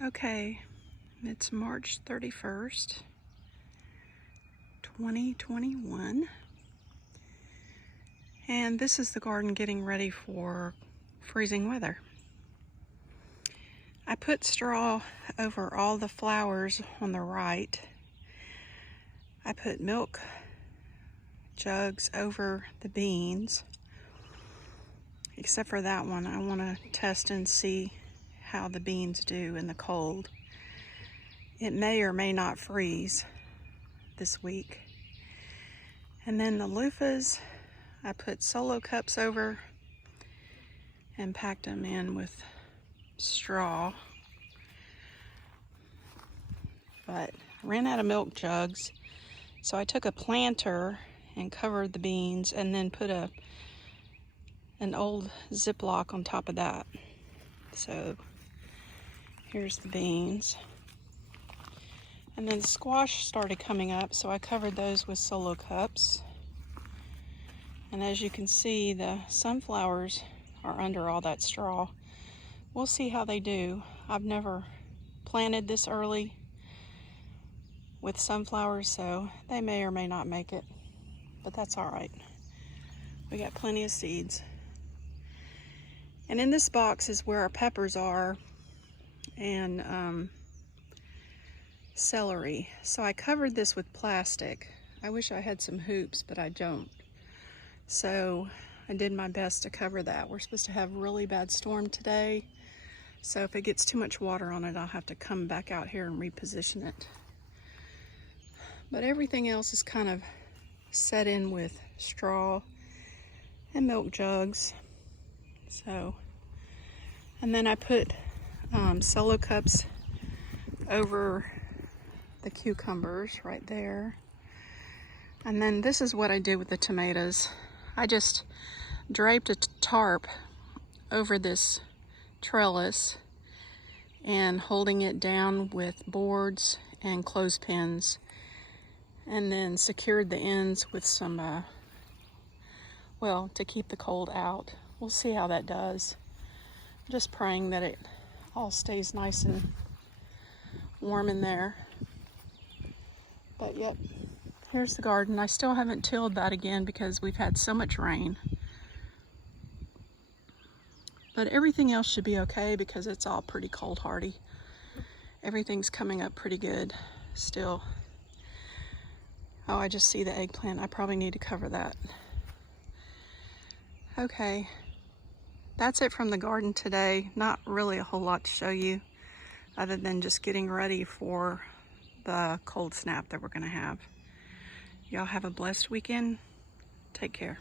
Okay, it's March 31st, 2021, and this is the garden getting ready for freezing weather. I put straw over all the flowers on the right. I put milk jugs over the beans, except for that one. I want to test and see how the beans do in the cold. It may or may not freeze this week. And then the loofahs, I put solo cups over and packed them in with straw. But I ran out of milk jugs, so I took a planter and covered the beans and then put an old Ziploc on top of that. So here's the beans. And then squash started coming up, so I covered those with solo cups. And as you can see, the sunflowers are under all that straw. We'll see how they do. I've never planted this early with sunflowers, so they may or may not make it, but that's all right. We got plenty of seeds. And in this box is where our peppers are and celery. So I covered this with plastic. I wish I had some hoops, but I don't. So I did my best to cover that. We're supposed to have a really bad storm today, so if it gets too much water on it, I'll have to come back out here and reposition it. But everything else is kind of set in with straw and milk jugs. So, and then I put solo cups over the cucumbers right there. And then this is what I did with the tomatoes. I just draped a tarp over this trellis and holding it down with boards and clothespins, and then secured the ends with some, well, to keep the cold out. We'll see how that does. I'm just praying that it all stays nice and warm in there. But yep, here's the garden. I still haven't tilled that again because we've had so much rain. But everything else should be okay because it's all pretty cold hardy. Everything's coming up pretty good still. Oh, I just see the eggplant. I probably need to cover that. Okay, that's it from the garden today. Not really a whole lot to show you other than just getting ready for the cold snap that we're gonna have. Y'all have a blessed weekend. Take care.